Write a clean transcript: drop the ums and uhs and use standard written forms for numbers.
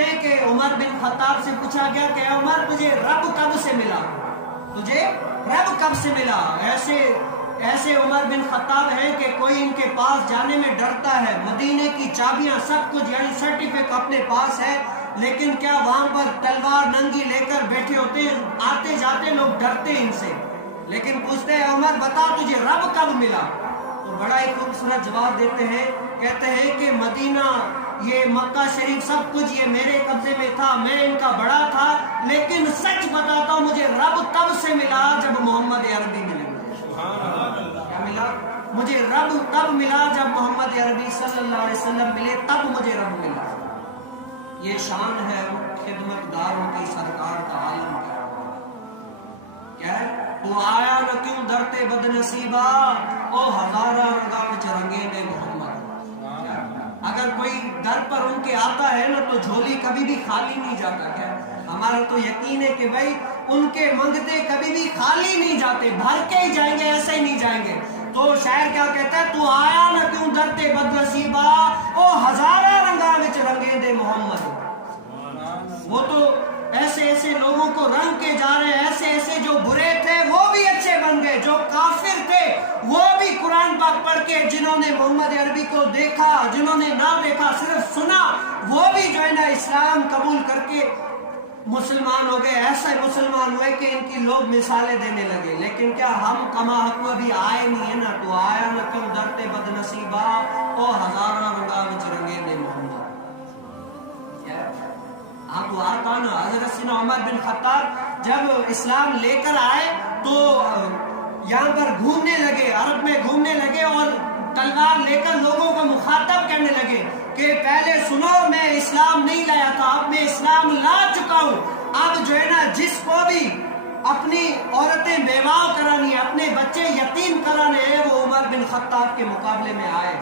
کہتے ہیں کہ عمر بن خطاب سے پوچھا گیا کہ اے عمر تجھے رب کب سے ملا، تجھے رب کب سے ملا؟ ایسے عمر بن خطاب ہیں کہ کوئی ان کے پاس جانے میں ڈرتا ہے، مدینے کی چابیاں سب کچھ یعنی سرٹیفکیٹ اپنے پاس ہے، لیکن کیا وہاں پر تلوار ننگی لے کر بیٹھے ہوتے ہیں، آتے جاتے لوگ ڈرتے ہیں ان سے، لیکن پوچھتے ہیں عمر بتا تجھے رب کب ملا؟ تو بڑا ہی خوبصورت جواب دیتے ہیں، کہتے ہیں کہ مدینہ یہ مکہ شریف سب کچھ یہ میرے قبضے میں تھا، میں ان کا بڑا تھا، لیکن سچ بتاتا ہوں مجھے رب تب سے ملا جب محمد عربی ملے۔ کیا ملا؟ مجھے رب تب ملا جب محمد عربی صلی اللہ علیہ وسلم ملے، تب مجھے رب ملا۔ یہ شان ہے خدمت گاروں کی سرکار کا عالم کا۔ کیا ہے؟ تو آیا نہ کیوں درتے بد نصیبہ، او ہزارہ رنگا وچ رنگے نے محمد۔ اگر کوئی در پر ان کے آتا ہے نا تو جھولی کبھی بھی خالی نہیں جاتا۔ کیا ہمارا تو یقین ہے کہ بھائی ان کے منگتے کبھی بھی خالی نہیں جاتے، بھر کے ہی جائیں گے، ایسے ہی نہیں جائیں گے۔ تو شاعر کیا کہتا ہے، تو آیا نہ کیوں درتے بد نصیبہ، او ہزارہ رنگا وچ رنگے دے محمد۔ وہ تو ایسے ایسے لوگوں کو رنگ کے جا رہے ہیں، ایسے ایسے جو برے تھے وہ بھی اچھے بن گئے، جو کافر تھے وہ بھی قرآن پاک پڑھ کے، جنہوں نے محمد عربی کو دیکھا، جنہوں نے نہ دیکھا صرف سنا، وہ بھی جو ہے نا اسلام قبول کر کے مسلمان ہو گئے، ایسے مسلمان ہوئے کہ ان کی لوگ مثالیں دینے لگے۔ لیکن کیا ہم کما حق ابھی آئے نہیں ہے نا، تو آیا نہ کیوں درتے بد نصیبہ، او ہزارہ رنگا وچ رنگے دے محمد۔ ہاں تو آتا نا حضرت سیدنا عمر بن خطاب جب اسلام لے کر آئے تو یہاں پر گھومنے لگے، عرب میں گھومنے لگے اور تلوار لے کر لوگوں کو مخاطب کرنے لگے کہ پہلے سنو میں اسلام نہیں لایا تھا، اب میں اسلام لا چکا ہوں۔ اب جو ہے نا جس کو بھی اپنی عورتیں بیواہ کرانی ہے، اپنے بچے یتیم کرانے ہیں، وہ عمر بن خطاب کے مقابلے میں آئے۔